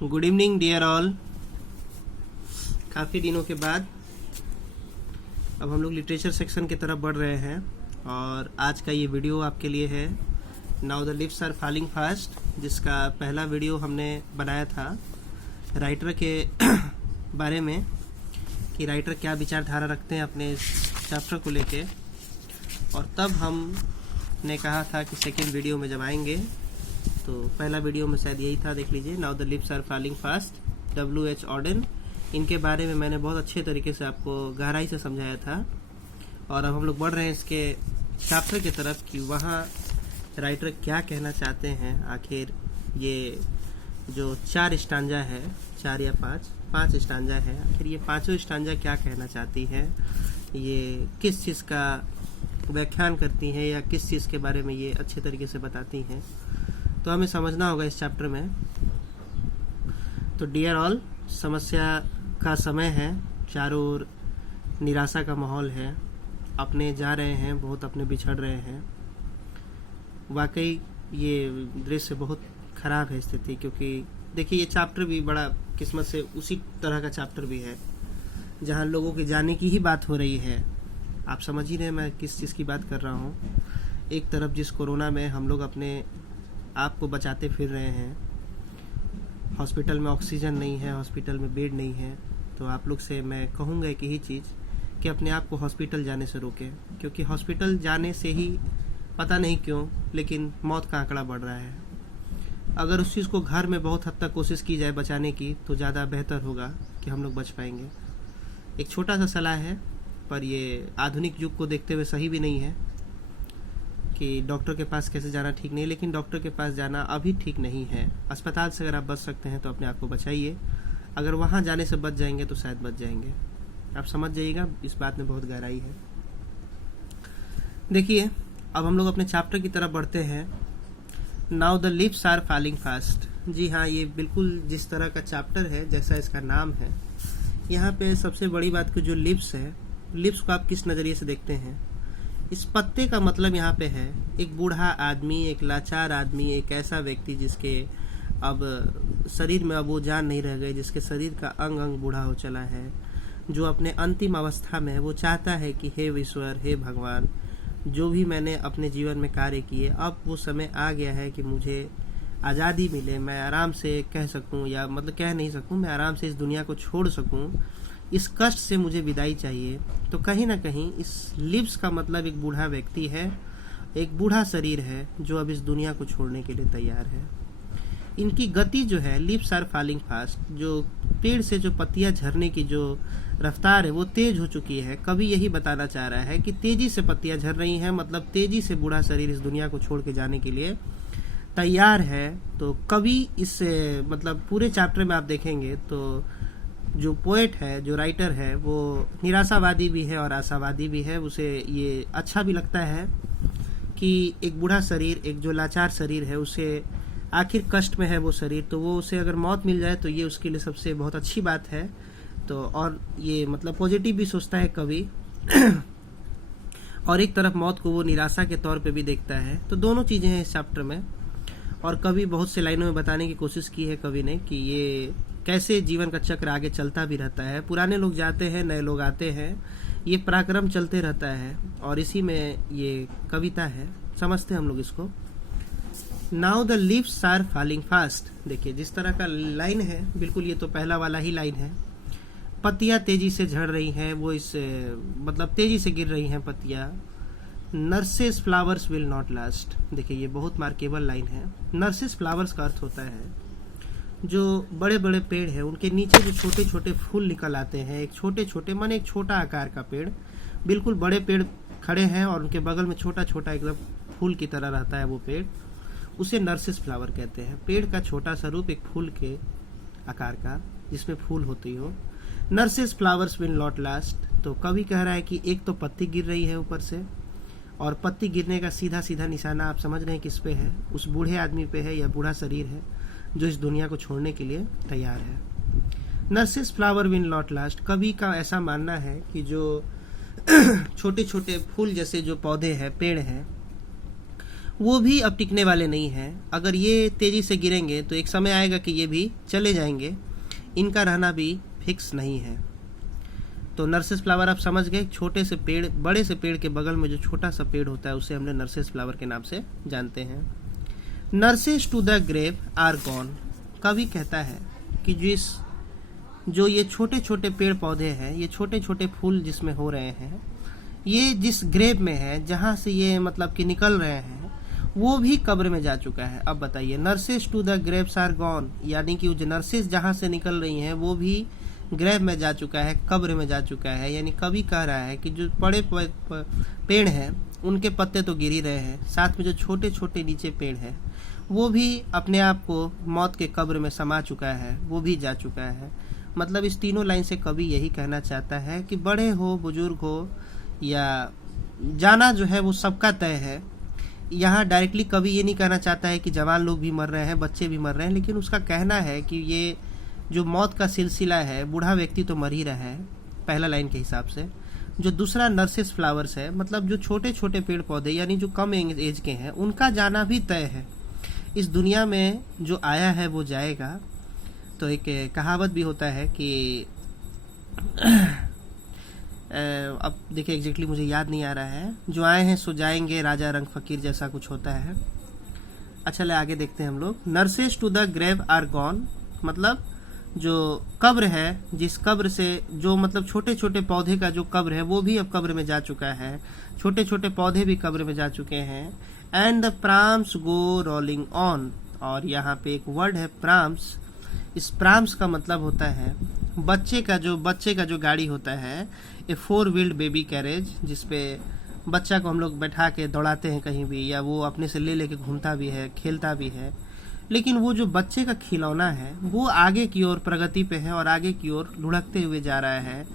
Good evening dear all. काफ़ी दिनों के बाद अब हम लोग लिटरेचर सेक्शन की तरफ बढ़ रहे हैं और आज का ये वीडियो आपके लिए है now the lips are falling fast, जिसका पहला वीडियो हमने बनाया था राइटर के बारे में कि राइटर क्या विचारधारा रखते हैं अपने इस चैप्टर को लेके। और तब हमने कहा था कि सेकेंड वीडियो में जब आएंगे तो पहला वीडियो में शायद यही था, देख लीजिए, now the lips are falling fast, W.H. Auden. इनके बारे में मैंने बहुत अच्छे तरीके से आपको गहराई से समझाया था। और अब हम लोग बढ़ रहे हैं इसके चैप्टर की तरफ कि वहाँ राइटर क्या कहना चाहते हैं। आखिर ये जो 4 स्टांजा है, 4 या 5 स्टांजा है, आखिर ये 5 स्टांजा क्या कहना चाहती है, ये किस चीज़ का व्याख्यान करती हैं या किस चीज़ के बारे में ये अच्छे तरीके से बताती हैं, तो हमें समझना होगा इस चैप्टर में। तो डियर ऑल, समस्या का समय है, चारों ओर निराशा का माहौल है, अपने जा रहे हैं, बहुत अपने बिछड़ रहे हैं। वाकई ये दृश्य बहुत ख़राब है स्थिति, क्योंकि देखिए ये चैप्टर भी बड़ा किस्मत से उसी तरह का चैप्टर भी है जहाँ लोगों के जाने की ही बात हो रही है। आप समझ ही रहे मैं किस चीज़ की बात कर रहा हूँ। एक तरफ जिस कोरोना में हम लोग अपने आप को बचाते फिर रहे हैं, हॉस्पिटल में ऑक्सीजन नहीं है, हॉस्पिटल में बेड नहीं है, तो आप लोग से मैं कहूँगा एक ही चीज़ कि अपने आप को हॉस्पिटल जाने से रोकें, क्योंकि हॉस्पिटल जाने से ही पता नहीं क्यों लेकिन मौत का आंकड़ा बढ़ रहा है। अगर उस चीज़ को घर में बहुत हद तक कोशिश की जाए बचाने की तो ज़्यादा बेहतर होगा कि हम लोग बच पाएंगे। एक छोटा सा सलाह है, पर ये आधुनिक युग को देखते हुए सही भी नहीं है कि डॉक्टर के पास कैसे जाना ठीक नहीं, लेकिन डॉक्टर के पास जाना अभी ठीक नहीं है। अस्पताल से अगर आप बच सकते हैं तो अपने आप को बचाइए, अगर वहाँ जाने से बच जाएंगे तो शायद बच जाएंगे। आप समझ जाइएगा, इस बात में बहुत गहराई है। देखिए अब हम लोग अपने चैप्टर की तरफ बढ़ते हैं। Now the lips are falling fast. जी हाँ, ये बिल्कुल जिस तरह का चैप्टर है, जैसा इसका नाम है, यहाँ पे सबसे बड़ी बात कि जो लिप्स है, लिप्स को आप किस नज़रिए से देखते हैं। इस पत्ते का मतलब यहाँ पे है एक बूढ़ा आदमी, एक लाचार आदमी, एक ऐसा व्यक्ति जिसके अब शरीर में अब वो जान नहीं रह गई, जिसके शरीर का अंग अंग बूढ़ा हो चला है, जो अपने अंतिम अवस्था में है। वो चाहता है कि हे ईश्वर, हे भगवान, जो भी मैंने अपने जीवन में कार्य किए, अब वो समय आ गया है कि मुझे आज़ादी मिले, मैं आराम से कह सकूं, या मतलब कह नहीं सकूं, मैं आराम से इस दुनिया को छोड़ सकूं, इस कष्ट से मुझे विदाई चाहिए। तो कहीं ना कहीं इस लिप्स का मतलब एक बूढ़ा व्यक्ति है, एक बूढ़ा शरीर है जो अब इस दुनिया को छोड़ने के लिए तैयार है। इनकी गति जो है, लिप्स आर फॉलिंग फास्ट, जो पेड़ से जो पत्तियां झरने की जो रफ्तार है वो तेज हो चुकी है। कवि यही बताना चाह रहा है कि तेजी से पत्तियां झर रही हैं, मतलब तेजी से बूढ़ा शरीर इस दुनिया को छोड़ के जाने के लिए तैयार है। तो कवि इस मतलब पूरे चैप्टर में आप देखेंगे तो जो पोएट है, जो राइटर है, वो निराशावादी भी है और आशावादी भी है। उसे ये अच्छा भी लगता है कि एक बूढ़ा शरीर, एक जो लाचार शरीर है, उसे आखिर कष्ट में है वो शरीर, तो वो उसे अगर मौत मिल जाए तो ये उसके लिए सबसे बहुत अच्छी बात है। तो और ये मतलब पॉजिटिव भी सोचता है कवि और एक तरफ मौत को वो निराशा के तौर पे भी देखता है। तो दोनों चीज़ें हैं इस चैप्टर में, और कवि बहुत से लाइनों में बताने की कोशिश की है कवि ने कि ये कैसे जीवन का चक्र आगे चलता भी रहता है। पुराने लोग जाते हैं, नए लोग आते हैं, ये पराक्रम चलते रहता है, और इसी में ये कविता है। समझते हैं हम लोग इसको। Now the lips are falling fast. देखिए जिस तरह का लाइन है, बिल्कुल ये तो पहला वाला ही लाइन है। पत्तियां तेजी से झड़ रही हैं, वो इस मतलब तेजी से गिर रही हैं पत्तियां। Nurses flowers will not last. देखिए ये बहुत मार्केबल लाइन है। नर्सेस फ्लावर्स का अर्थ होता है जो बड़े बड़े पेड़ है, उनके नीचे जो छोटे छोटे फूल निकल आते हैं, एक छोटे छोटे माने एक छोटा आकार का पेड़, बिल्कुल बड़े पेड़ खड़े हैं और उनके बगल में छोटा छोटा एकदम फूल की तरह रहता है वो पेड़, उसे नर्सेस फ्लावर कहते हैं। पेड़ का छोटा सा रूप एक फूल के आकार का, जिसमें फूल होती हो। Nurses flowers will not last. तो कवि कह रहा है कि एक तो पत्ती गिर रही है ऊपर से, और पत्ती गिरने का सीधा सीधा निशाना आप समझ रहे हैं किस पे है, उस बूढ़े आदमी पे है, या बूढ़ा शरीर है जो इस दुनिया को छोड़ने के लिए तैयार है। Nurses flower will not last. कवि का ऐसा मानना है कि जो छोटे छोटे फूल जैसे जो पौधे हैं, पेड़ हैं, वो भी अब टिकने वाले नहीं हैं। अगर ये तेज़ी से गिरेंगे तो एक समय आएगा कि ये भी चले जाएंगे, इनका रहना भी फिक्स नहीं है। तो नर्सेस फ्लावर आप समझ गए, छोटे से पेड़, बड़े से पेड़ के बगल में जो छोटा सा पेड़ होता है उसे हमने नर्सेस फ्लावर के नाम से जानते हैं। Nurses to the grave are gone. कवि कहता है कि जो ये छोटे छोटे पेड़ पौधे हैं, ये छोटे छोटे फूल जिसमें हो रहे हैं, ये जिस ग्रेव में है, जहाँ से ये मतलब कि निकल रहे हैं, वो भी कब्र में जा चुका है। अब बताइए, nurses to the graves are gone, यानी कि जो नर्सेस जहाँ से निकल रही हैं वो भी ग्रेव में जा चुका है, कब्र में जा चुका है। यानी कवि कह रहा है कि जो बड़े पेड़ हैं उनके पत्ते तो गिर ही रहे हैं, साथ में जो छोटे छोटे नीचे पेड़ हैं वो भी अपने आप को मौत के कब्र में समा चुका है, वो भी जा चुका है। मतलब इस तीनों लाइन से कवि यही कहना चाहता है कि बड़े हो, बुजुर्ग हो, या जाना जो है वो सबका तय है। यहाँ डायरेक्टली कवि ये नहीं कहना चाहता है कि जवान लोग भी मर रहे हैं, बच्चे भी मर रहे हैं, लेकिन उसका कहना है कि ये जो मौत का सिलसिला है, बूढ़ा व्यक्ति तो मर ही रहा है पहला लाइन के हिसाब से। जो दूसरा नर्सेस फ्लावर्स है, मतलब जो छोटे छोटे पेड़ पौधे यानी जो कम एज के हैं, उनका जाना भी तय है। इस दुनिया में जो आया है वो जाएगा। तो एक कहावत भी होता है कि अब देखिए एग्जैक्टली मुझे याद नहीं आ रहा है, जो आए हैं सो जाएंगे, राजा रंग फकीर जैसा कुछ होता है। अच्छा ले आगे देखते हैं हम लोग। Nurses to the grave are gone, मतलब जो कब्र है, जिस कब्र से जो मतलब छोटे छोटे पौधे का जो कब्र है वो भी अब कब्र में जा चुका है, छोटे छोटे पौधे भी कब्र में जा चुके हैं। And the prams go rolling on, और यहाँ पे एक वर्ड है प्राम्स। इस प्राम्स का मतलब होता है बच्चे का जो गाड़ी होता है, ए 4 व्हील्ड बेबी कैरेज, जिसपे बच्चा को हम लोग बैठा के दौड़ाते हैं कहीं भी, या वो अपने से ले लेके घूमता भी है, खेलता भी है। लेकिन वो जो बच्चे का खिलौना है वो आगे की ओर प्रगति पे है और आगे की ओर लुढ़कते हुए जा रहा है।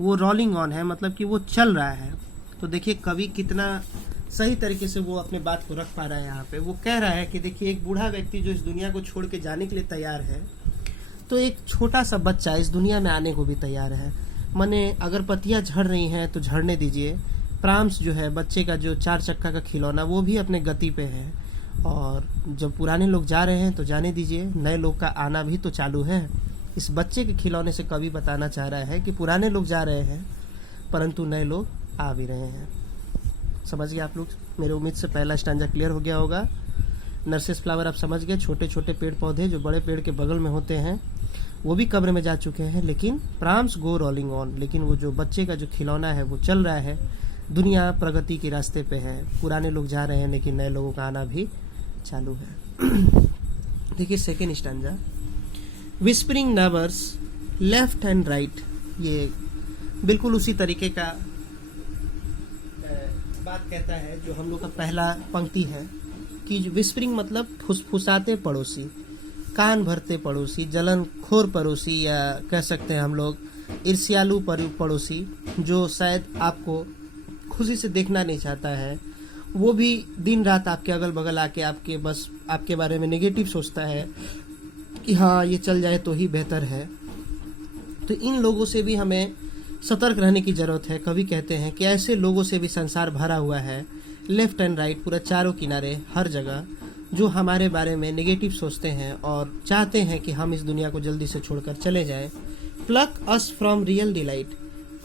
वो रोलिंग ऑन है, मतलब कि वो चल रहा है। तो देखिए कवि कितना सही तरीके से वो अपने बात को रख पा रहा है। यहाँ पे वो कह रहा है कि देखिए एक बूढ़ा व्यक्ति जो इस दुनिया को छोड़ के जाने के लिए तैयार है, तो एक छोटा सा बच्चा इस दुनिया में आने को भी तैयार है। माने अगर पत्तियां झड़ रही हैं तो झड़ने दीजिए। प्राम्स जो है बच्चे का जो 4 चक्का का खिलौना, वो भी अपने गति पे है, और जब पुराने लोग जा रहे हैं तो जाने दीजिए, नए लोग का आना भी तो चालू है। इस बच्चे के खिलौने से कवि बताना चाह रहा है कि पुराने लोग जा रहे हैं परंतु नए लोग आ भी रहे हैं। समझ गए आप लोग? मेरे उम्मीद से पहला स्टैंजा क्लियर हो गया होगा। नर्सेस फ्लावर आप समझ गए, छोटे छोटे पेड़ पौधे जो बड़े पेड़ के बगल में होते हैं वो भी कब्र में जा चुके हैं। लेकिन प्राम्स गो रोलिंग ऑन, लेकिन वो जो बच्चे का जो खिलौना है वो चल रहा है। दुनिया प्रगति के रास्ते पे है, पुराने लोग जा रहे हैं लेकिन नए लोगों का आना भी चालू है। देखिए second stanza, whispering nerves left and right, ये बिल्कुल उसी तरीके का बात कहता है जो हम लोग का पहला पंक्ति है कि विस्परिंग मतलब फुसफुसाते पड़ोसी, कान भरते पड़ोसी, जलन खोर पड़ोसी, या कह सकते हैं हम लोग ईर्ष्यालु पड़ोसी, जो शायद आपको खुशी से देखना नहीं चाहता है। वो भी दिन रात आपके अगल बगल आके आपके बारे में नेगेटिव सोचता है कि हाँ ये चल जाए तो ही बेहतर है। तो इन लोगों से भी हमें सतर्क रहने की जरूरत है। कवि कहते हैं कि ऐसे लोगों से भी संसार भरा हुआ है, लेफ्ट एंड राइट, पूरा चारों किनारे हर जगह, जो हमारे बारे में नेगेटिव सोचते हैं और चाहते हैं कि हम इस दुनिया को जल्दी से छोड़कर चले जाएं। Pluck us from real delight,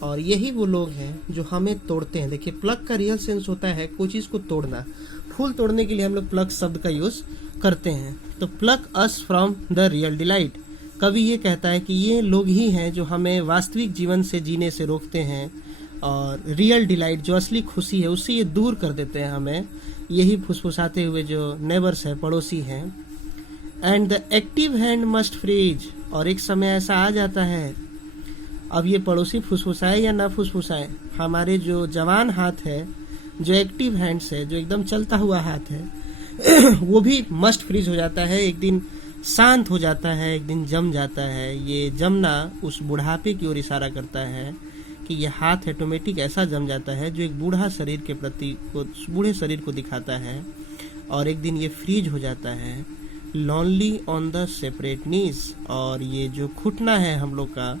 और यही वो लोग हैं जो हमें तोड़ते हैं। देखिए प्लक का रियल सेंस होता है कोई चीज़ को तोड़ना। फूल तोड़ने के लिए हम लोग प्लक शब्द का यूज करते हैं। तो pluck us from the real delight, कवि ये कहता है कि ये लोग ही हैं जो हमें वास्तविक जीवन से जीने से रोकते हैं, और रियल डिलाइट जो असली खुशी है उससे ये दूर कर देते हैं हमें। यही फुसफुसाते हुए जो नेबर्स है, पड़ोसी हैं। And the active hand must freeze, और एक समय ऐसा आ जाता है, अब ये पड़ोसी फुसफुसाए या ना फुसफुसाए, हमारे जो जवान हाथ है, जो एक्टिव हैंड्स है, जो एकदम चलता हुआ हाथ है वो भी मस्ट फ्रीज हो जाता है, एक दिन शांत हो जाता है, एक दिन जम जाता है। ये जमना उस बुढ़ापे की ओर इशारा करता है कि ये हाथ ऑटोमेटिक ऐसा जम जाता है जो एक बूढ़ा शरीर के प्रति बूढ़े शरीर को दिखाता है, और एक दिन ये फ्रीज हो जाता है। लॉनली ऑन द सेपरेट नीज, और ये जो घुटना है हम लोग का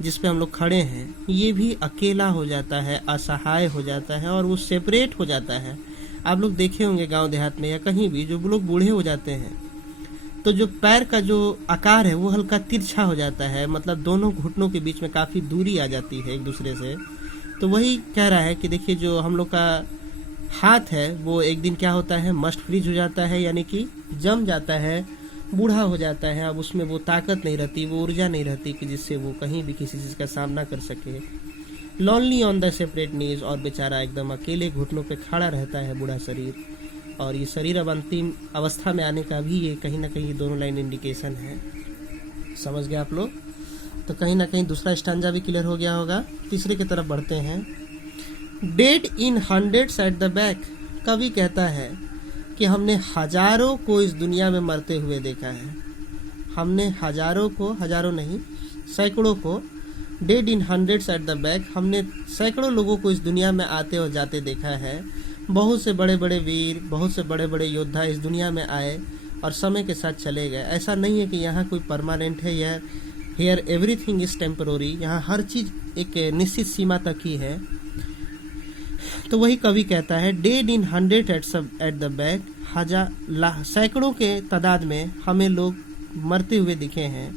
जिस पे हम लोग खड़े हैं, ये भी अकेला हो जाता है, असहाय हो जाता है, और वो सेपरेट हो जाता है। आप लोग देखे होंगे गांव देहात में या कहीं भी, जो लोग बूढ़े हो जाते हैं तो जो पैर का जो आकार है वो हल्का तिरछा हो जाता है, मतलब दोनों घुटनों के बीच में काफ़ी दूरी आ जाती है एक दूसरे से। तो वही कह रहा है कि देखिए जो हम लोग का हाथ है वो एक दिन क्या होता है, मस्ट फ्रीज हो जाता है, यानी कि जम जाता है, बूढ़ा हो जाता है। अब उसमें वो ताकत नहीं रहती, वो ऊर्जा नहीं रहती कि जिससे वो कहीं भी किसी चीज़ का सामना कर सके। लॉनली ऑन द सेपरेट नीज, और बेचारा एकदम अकेले घुटनों पे खड़ा रहता है बूढ़ा शरीर। और ये शरीर अब अंतिम अवस्था में आने का भी ये कहीं ना कहीं दोनों लाइन इंडिकेशन है। समझ गए आप लोग? तो कहीं ना कहीं दूसरा स्टांजा भी क्लियर हो गया होगा। तीसरे की तरफ बढ़ते हैं। Dead in hundreds at the back, कवि कहता है कि हमने हजारों को इस दुनिया में मरते हुए देखा है। हमने हजारों को, हजारों नहीं सैकड़ों को, dead in hundreds at the back, हमने सैकड़ों लोगों को इस दुनिया में आते और जाते देखा है। बहुत से बड़े बड़े वीर, बहुत से बड़े बड़े योद्धा इस दुनिया में आए और समय के साथ चले गए। ऐसा नहीं है कि यहाँ कोई परमानेंट है, यह हियर एवरीथिंग इज टेम्पररी, यहाँ हर चीज़ एक निश्चित सीमा तक ही है। तो वही कवि कहता है dead in hundred at the back, सैकड़ों के तादाद में हमें लोग मरते हुए दिखे हैं।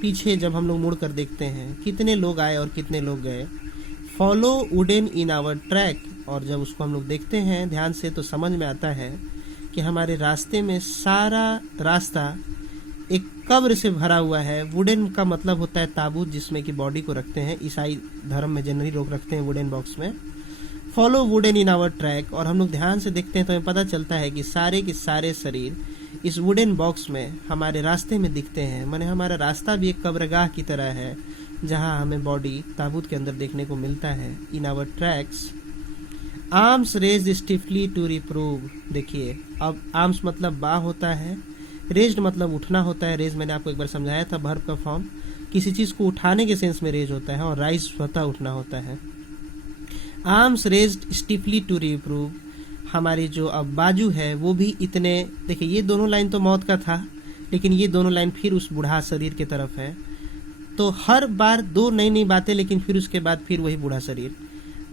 पीछे जब हम लोग मुड़ कर देखते हैं कितने लोग आए और कितने लोग गए। Follow wooden in our track, और जब उसको हम लोग देखते हैं ध्यान से तो समझ में आता है कि हमारे रास्ते में सारा रास्ता एक कब्र से भरा हुआ है। वुडन का मतलब होता है ताबूत, जिसमें कि बॉडी को रखते हैं। ईसाई धर्म में जनरली लोग रखते हैं वुडन बॉक्स में। Follow wooden in our track, और हम लोग ध्यान से देखते हैं तो हमें पता चलता है कि सारे के सारे शरीर इस वुडन बॉक्स में हमारे रास्ते में दिखते हैं। माने हमारा रास्ता भी एक कब्रगाह की तरह है, जहां हमें बॉडी ताबूत के अंदर देखने को मिलता है। In our tracks arms raise stiffly to reprove, देखिए अब आर्म्स मतलब बाह होता है, रेज्ड मतलब उठना होता है। रेज मैंने आपको एक बार समझाया था, वर्ब का फॉर्म किसी चीज को उठाने के सेंस में रेज होता है, और राइज स्वतः उठना होता है। आर्म्स रेज्ड स्टिफली टू रिप्रूव, हमारी जो अब बाजू है वो भी इतने, देखिए ये दोनों लाइन तो मौत का था, लेकिन ये दोनों लाइन फिर उस बूढ़ा शरीर की तरफ है। तो हर बार दो नई नई बातें, लेकिन फिर उसके बाद फिर वही बूढ़ा शरीर।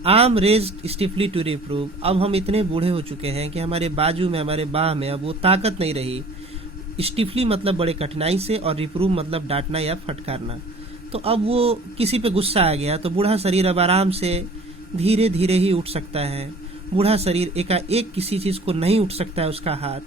आर्म रेज्ड स्टिफली टू रिप्रूव, अब हम इतने बूढ़े हो चुके हैं कि हमारे बाजू में, हमारे बाह में अब वो ताकत नहीं रही। स्टिफली मतलब बड़े कठिनाई से, और रिप्रूव मतलब डांटना या फटकारना। तो अब वो किसी पे गुस्सा आ गया तो बूढ़ा शरीर अब आराम से धीरे धीरे ही उठ सकता है। बूढ़ा शरीर एकाएक किसी चीज को नहीं उठ सकता है, उसका हाथ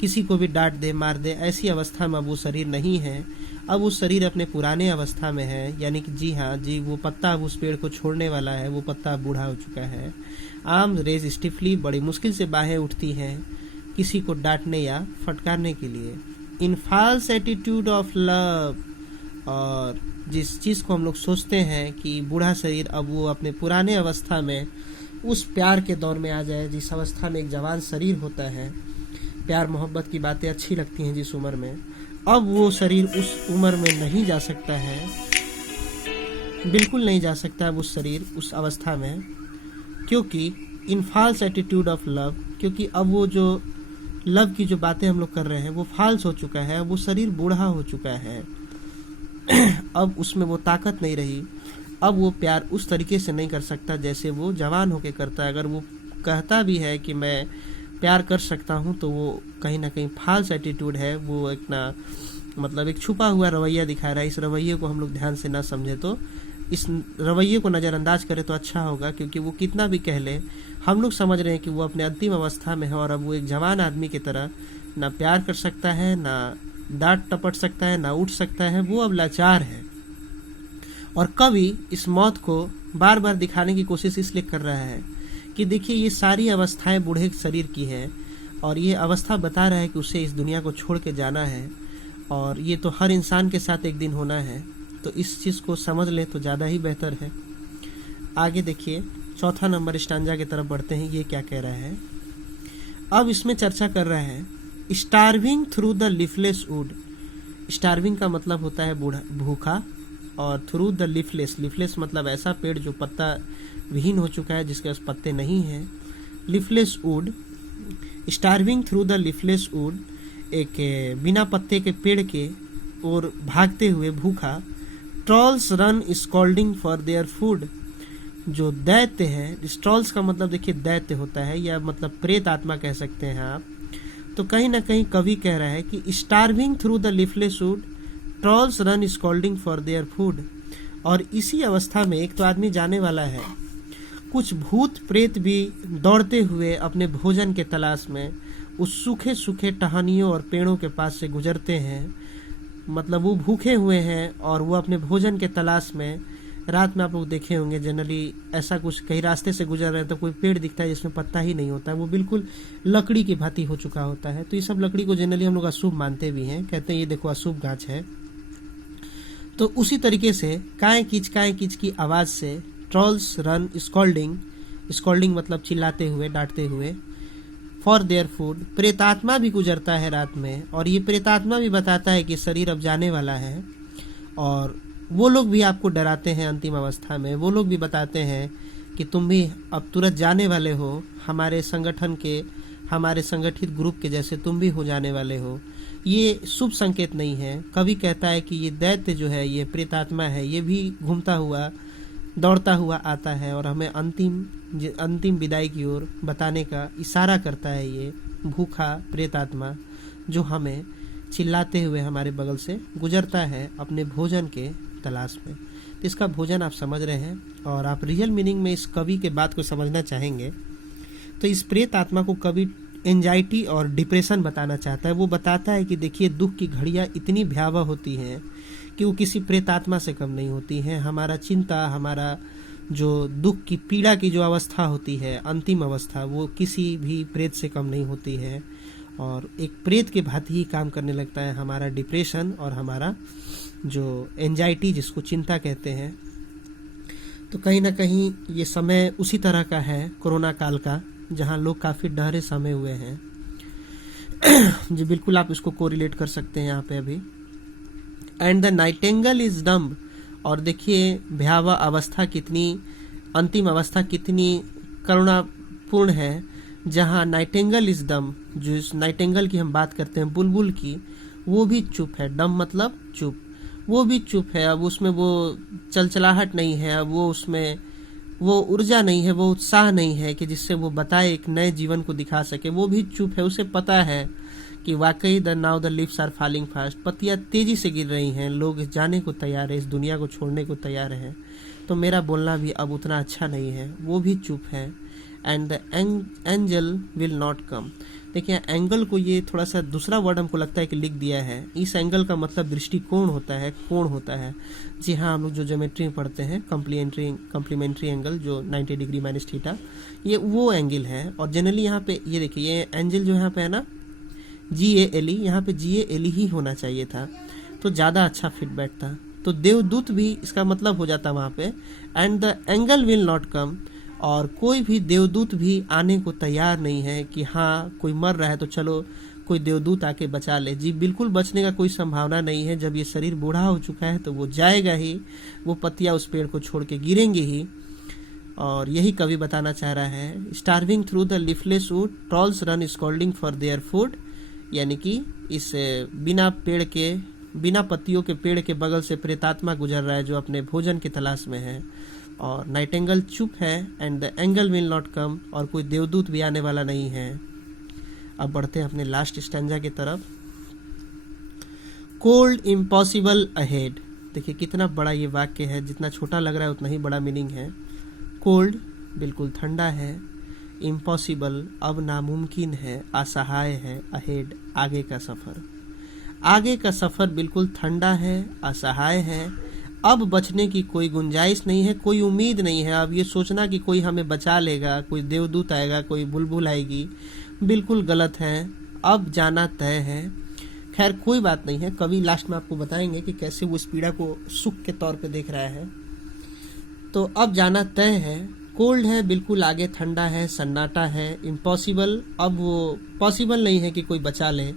किसी को भी डांट दे, मार दे, ऐसी अवस्था में अब वो शरीर नहीं है। अब वो शरीर अपने पुराने अवस्था में है, यानी कि जी हाँ जी, वो पत्ता अब उस पेड़ को छोड़ने वाला है, वो पत्ता अब बूढ़ा हो चुका है। आर्म रेज स्टिफली, बड़ी मुश्किल से बाहें उठती हैं किसी को डांटने या फटकारने के लिए। इन फॉल्स एटीट्यूड ऑफ लव, और जिस चीज़ को हम लोग सोचते हैं कि बूढ़ा शरीर अब वो अपने पुराने अवस्था में उस प्यार के दौर में आ जाए, जिस अवस्था में एक जवान शरीर होता है, प्यार मोहब्बत की बातें अच्छी लगती हैं जिस उम्र में, अब वो शरीर उस उम्र में नहीं जा सकता है, बिल्कुल नहीं जा सकता अब उस शरीर उस अवस्था में, क्योंकि इन फॉल्स एटीट्यूड ऑफ लव, क्योंकि अब वो जो लव की जो बातें हम लोग कर रहे हैं वो फॉल्स हो चुका है, वो शरीर बूढ़ा हो चुका है। अब उसमें वो ताकत नहीं रही, अब वो प्यार उस तरीके से नहीं कर सकता जैसे वो जवान होके करता है। अगर वो कहता भी है कि मैं प्यार कर सकता हूँ तो वो कहीं ना कहीं फॉल्स एटीट्यूड है, वो एक ना मतलब एक छुपा हुआ रवैया दिखा रहा है। इस रवैये को हम लोग ध्यान से ना समझे तो, इस रवैये को नज़रअंदाज करें तो अच्छा होगा, क्योंकि वो कितना भी कह ले हम लोग समझ रहे हैं कि वो अपने अंतिम अवस्था में है, और अब वो एक जवान आदमी की तरह ना प्यार कर सकता है, ना डांट टपट सकता है, ना उठ सकता है, वो अब लाचार है। और कवि इस मौत को बार बार दिखाने की कोशिश इसलिए कर रहा है कि देखिए ये सारी अवस्थाएं बूढ़े शरीर की है, और ये अवस्था बता रहा है कि उसे इस दुनिया को छोड़ के जाना है, और ये तो हर इंसान के साथ एक दिन होना है। तो इस चीज़ को समझ लें तो ज़्यादा ही बेहतर है। आगे देखिए, चौथा नंबर स्टांजा की तरफ बढ़ते हैं। ये क्या कह रहा है, अब इसमें चर्चा कर रहा है starving through the leafless would. Starving का मतलब होता है भूखा, और थ्रू द लीफलेस, लीफलेस मतलब ऐसा पेड़ जो पत्ता विहीन हो चुका है, जिसके पास पत्ते नहीं हैं। Leafless would, starving through the leafless would, एक बिना पत्ते के पेड़ के ओर भागते हुए भूखा। Trolls run scolding for their food, जो दैत्य है, ट्रॉल्स का मतलब देखिए दैत्य होता है या मतलब प्रेत आत्मा कह सकते हैं आप। तो कहीं ना कहीं कवि कह रहा है कि starving through the leafless wood trolls run scolding for their food. और इसी अवस्था में एक तो आदमी जाने वाला है, कुछ भूत प्रेत भी दौड़ते हुए अपने भोजन के तलाश में उस सूखे सूखे टहनियों और पेड़ों के पास से गुजरते हैं। मतलब वो भूखे हुए हैं और वो अपने भोजन के तलाश में, रात में आप लोग देखे होंगे जनरली ऐसा कुछ, कहीं रास्ते से गुजर रहे हैं तो कोई पेड़ दिखता है जिसमें पत्ता ही नहीं होता है, वो बिल्कुल लकड़ी की भांति हो चुका होता है। तो ये सब लकड़ी को जनरली हम लोग अशुभ मानते भी हैं, कहते हैं ये देखो अशुभ गाछ है। तो उसी तरीके से काय किच की आवाज से ट्रॉल्स रन स्कॉल्डिंग मतलब चिल्लाते हुए, डांटते हुए, फॉर देयर फूड। प्रेतात्मा भी गुजरता है रात में और ये प्रेतात्मा भी बताता है कि शरीर अब जाने वाला है। और वो लोग भी आपको डराते हैं अंतिम अवस्था में, वो लोग भी बताते हैं कि तुम भी अब तुरंत जाने वाले हो, हमारे संगठन के, हमारे संगठित ग्रुप के जैसे तुम भी हो जाने वाले हो। ये शुभ संकेत नहीं है। कवि कहता है कि ये दैत्य जो है, ये प्रेतात्मा है, ये भी घूमता हुआ, दौड़ता हुआ आता है और हमें अंतिम विदाई की ओर बताने का इशारा करता है। ये भूखा प्रेतात्मा जो हमें चिल्लाते हुए हमारे बगल से गुजरता है अपने भोजन के तलाश में। तो इसका भोजन आप समझ रहे हैं और आप रियल मीनिंग में इस कवि के बात को समझना चाहेंगे तो इस प्रेत आत्मा को कवि एंजाइटी और डिप्रेशन बताना चाहता है। वो बताता है कि देखिए दुख की घड़ियाँ इतनी भयावह होती हैं कि वो किसी प्रेत आत्मा से कम नहीं होती हैं। हमारा चिंता, हमारा जो दुख की पीड़ा की जो अवस्था होती है, अंतिम अवस्था, वो किसी भी प्रेत से कम नहीं होती है और एक प्रेत के भांति ही काम करने लगता है हमारा डिप्रेशन और हमारा जो एंजाइटी, जिसको चिंता कहते हैं। तो कहीं ना कहीं ये समय उसी तरह का है कोरोना काल का, जहाँ लोग काफ़ी डरे समय हुए हैं। जी बिल्कुल, आप इसको कोरिलेट कर सकते हैं यहाँ पे अभी। And the Nightingale is dumb. और देखिए भयावह अवस्था कितनी, अंतिम अवस्था कितनी करुणापूर्ण है, जहाँ नाइटेंगल इज डम्ब, जो इस नाइटेंगल की हम बात करते हैं, बुलबुल की, वो भी चुप है। डम्ब मतलब चुप, वो भी चुप है। अब उसमें वो चलचलाहट नहीं है, अब वो उसमें वो ऊर्जा नहीं है, वो उत्साह नहीं है कि जिससे वो बताए, एक नए जीवन को दिखा सके। वो भी चुप है, उसे पता है कि वाकई now the leaves are falling fast, पत्तियां तेजी से गिर रही हैं, लोग जाने को तैयार है, इस दुनिया को छोड़ने को तैयार हैं, तो मेरा बोलना भी अब उतना अच्छा नहीं है। वो भी चुप है। And the angel will not come. देखिए एंगल को ये थोड़ा सा दूसरा वर्ड हमको लगता है कि लिख दिया है। इस एंगल का मतलब दृष्टिकोण होता है, कोण होता है। जी हाँ, हम लोग जो ज्योमेट्री में पढ़ते हैं कम्प्लीमेंट्री एंगल, जो 90 डिग्री माइनस थीटा, ये वो एंगल है। और जनरली यहाँ पे ये देखिए, ये एंजल जो यहाँ पे है ना, GALE, यहाँ पे GALE ही होना चाहिए था, तो ज़्यादा अच्छा फिट बैठता। तो देवदूत भी इसका मतलब हो जाता वहाँ पे। And the angle will not come. और कोई भी देवदूत भी आने को तैयार नहीं है कि हाँ कोई मर रहा है तो चलो कोई देवदूत आके बचा ले। जी बिल्कुल, बचने का कोई संभावना नहीं है। जब ये शरीर बूढ़ा हो चुका है तो वो जाएगा ही, वो पत्तियां उस पेड़ को छोड़ के गिरेंगी ही। और यही कवि बताना चाह रहा है। Starving through the leafless wood trolls run scolding for their food. यानी कि इस बिना पेड़ के, बिना पत्तियों के पेड़ के बगल से प्रेतात्मा गुजर रहा है जो अपने भोजन की तलाश में है। और नाइटेंगल चुप है। And the angle will not come. और कोई देवदूत भी आने वाला नहीं है। अब बढ़ते हैं अपने लास्ट स्टैंजा की तरफ। Cold impossible ahead. देखिए कितना बड़ा ये वाक्य है, जितना छोटा लग रहा है उतना ही बड़ा मीनिंग है। कोल्ड बिल्कुल ठंडा है, इम्पॉसिबल अब नामुमकिन है, असहाय है, अहेड आगे का सफर। आगे का सफर बिल्कुल ठंडा है, असहाय है। अब बचने की कोई गुंजाइश नहीं है, कोई उम्मीद नहीं है। अब ये सोचना कि कोई हमें बचा लेगा, कोई देवदूत आएगा, कोई बुलबुल आएगी, बिल्कुल गलत है। अब जाना तय है। खैर कोई बात नहीं है, कवि लास्ट में आपको बताएंगे कि कैसे वो इस पीड़ा को सुख के तौर पे देख रहा है। तो अब जाना तय है। कोल्ड है, बिल्कुल आगे ठंडा है, सन्नाटा है। इम्पॉसिबल, अब वो पॉसिबल नहीं है कि कोई बचा ले।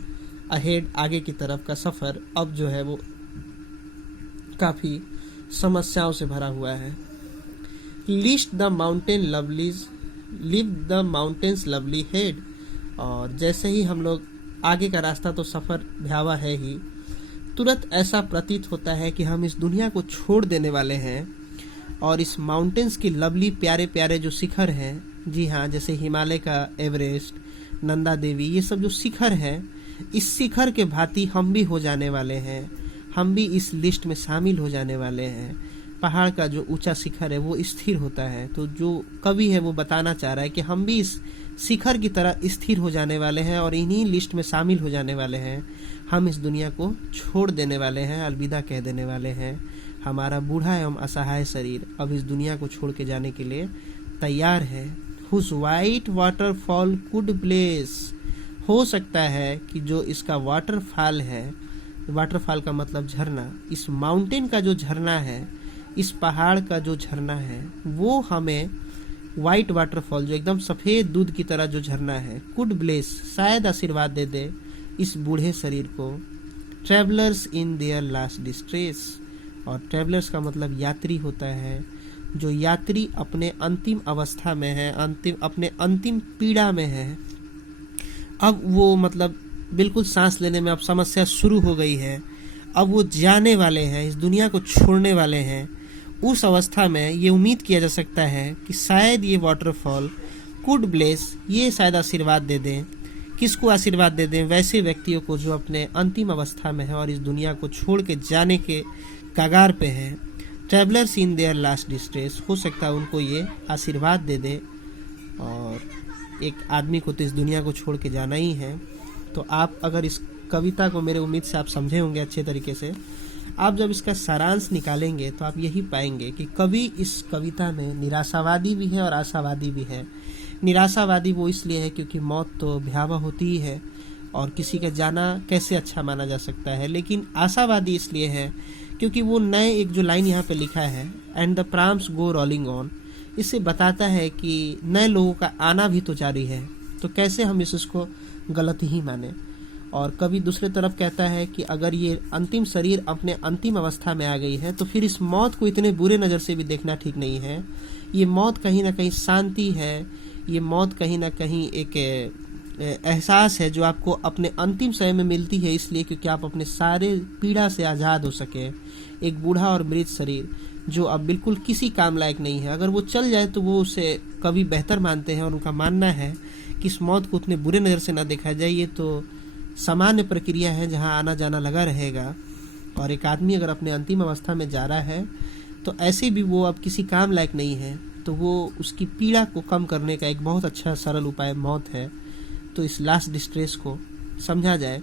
अहेड आगे की तरफ का सफर अब जो है वो काफी समस्याओं से भरा हुआ है। List the mountain lovelies, live the mountains lovely head. और जैसे ही हम लोग आगे का रास्ता, तो सफर भयावह है ही, तुरंत ऐसा प्रतीत होता है कि हम इस दुनिया को छोड़ देने वाले हैं। और इस माउंटेन्स की लवली प्यारे प्यारे जो शिखर हैं, जी हाँ, जैसे हिमालय का एवरेस्ट, नंदा देवी, ये सब जो शिखर हैं, इस शिखर के भांति हम भी हो जाने वाले हैं, हम भी इस लिस्ट में शामिल हो जाने वाले हैं। पहाड़ का जो ऊंचा शिखर है वो स्थिर होता है, तो जो कवि है वो बताना चाह रहा है कि हम भी इस शिखर की तरह स्थिर हो जाने वाले हैं और इन्हीं लिस्ट में शामिल हो जाने वाले हैं। हम इस दुनिया को छोड़ देने वाले हैं, अलविदा कह देने वाले हैं। हमारा बूढ़ा एवं असहाय शरीर अब इस दुनिया को छोड़ के जाने के लिए तैयार है। Whose white waterfall could bless, हो सकता है कि जो इसका वाटरफॉल है, वाटरफॉल का मतलब झरना, इस माउंटेन का जो झरना है, इस पहाड़ का जो झरना है, वो हमें वाइट वाटरफॉल, जो एकदम सफ़ेद दूध की तरह जो झरना है, कुड ब्लेस, शायद आशीर्वाद दे दे इस बूढ़े शरीर को। Travellers in their last distress, और ट्रैवलर्स का मतलब यात्री होता है, जो यात्री अपने अंतिम अवस्था में है, अपने अंतिम पीड़ा में है। अब वो मतलब बिल्कुल सांस लेने में अब समस्या शुरू हो गई है, अब वो जाने वाले हैं, इस दुनिया को छोड़ने वाले हैं। उस अवस्था में ये उम्मीद किया जा सकता है कि शायद ये वाटरफॉल कुड ब्लेस, ये शायद आशीर्वाद दे दें। किसको आशीर्वाद दे दें? वैसे व्यक्तियों को जो अपने अंतिम अवस्था में है और इस दुनिया को छोड़ के जाने के कगार पे है। Travellers in their last distress, हो सकता है उनको ये आशीर्वाद दे दे। और एक आदमी को तो इस दुनिया को छोड़ के जाना ही है। तो आप अगर इस कविता को, मेरे उम्मीद से आप समझे होंगे अच्छे तरीके से, आप जब इसका सारांश निकालेंगे तो आप यही पाएंगे कि कवि इस कविता में निराशावादी भी है और आशावादी भी है। निराशावादी वो इसलिए है क्योंकि मौत तो भयावह होती ही है और किसी का जाना कैसे अच्छा माना जा सकता है, लेकिन आशावादी इसलिए है क्योंकि वो नए एक जो लाइन यहाँ पे लिखा है, and the prams go rolling on, इससे बताता है कि नए लोगों का आना भी तो जारी है, तो कैसे हम इसको गलत ही माने। और कभी दूसरे तरफ कहता है कि अगर ये अंतिम शरीर अपने अंतिम अवस्था में आ गई है तो फिर इस मौत को इतने बुरे नज़र से भी देखना ठीक नहीं है। ये मौत कहीं ना कहीं शांति है, ये मौत कहीं ना कहीं एक एहसास है जो आपको अपने अंतिम समय में मिलती है, इसलिए क्योंकि आप अपने सारे पीड़ा से आज़ाद हो सके। एक बूढ़ा और मृत शरीर जो अब बिल्कुल किसी काम लायक नहीं है, अगर वो चल जाए तो वो उसे कभी बेहतर मानते हैं और उनका मानना है कि इस मौत को उतने बुरे नज़र से ना देखा जाए, ये तो सामान्य प्रक्रिया है जहां आना जाना लगा रहेगा। और एक आदमी अगर अपने अंतिम अवस्था में जा रहा है तो ऐसे भी वो अब किसी काम लायक नहीं है, तो वो उसकी पीड़ा को कम करने का एक बहुत अच्छा सरल उपाय मौत है। तो इस लास्ट डिस्ट्रेस को समझा जाए।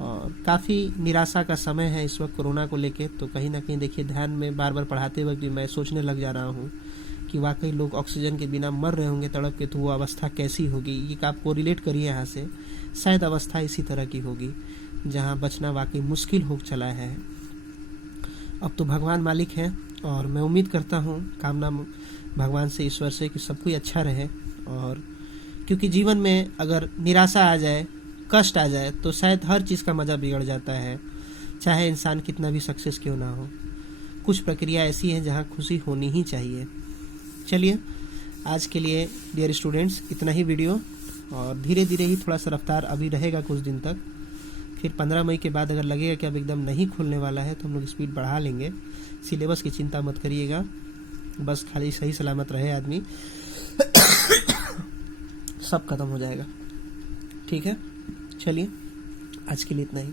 और काफ़ी निराशा का समय है इस वक्त कोरोना को लेके, तो कहीं ना कहीं देखिए ध्यान में बार बार पढ़ाते वक्त भी मैं सोचने लग जा रहा हूँ कि वाकई लोग ऑक्सीजन के बिना मर रहे होंगे तड़प के, तो वो अवस्था कैसी होगी। ये आप कोरिलेट करिए यहाँ से, शायद अवस्था इसी तरह की होगी जहाँ बचना वाकई मुश्किल हो चला है। अब तो भगवान मालिक हैं और मैं उम्मीद करता हूँ, कामना भगवान से, ईश्वर से कि सब कोई अच्छा रहे। और क्योंकि जीवन में अगर निराशा आ जाए, कष्ट आ जाए, तो शायद हर चीज़ का मज़ा बिगड़ जाता है, चाहे इंसान कितना भी सक्सेस क्यों ना हो। कुछ प्रक्रिया ऐसी है जहाँ खुशी होनी ही चाहिए। चलिए आज के लिए डियर स्टूडेंट्स इतना ही वीडियो, और धीरे धीरे ही थोड़ा सा रफ्तार अभी रहेगा कुछ दिन तक। फिर 15 मई के बाद अगर लगेगा कि अब एकदम नहीं खुलने वाला है तो हम लोग स्पीड बढ़ा लेंगे। सिलेबस की चिंता मत करिएगा, बस खाली सही सलामत रहे आदमी, सब खत्म हो जाएगा। ठीक है, चलिए आज के लिए इतना ही।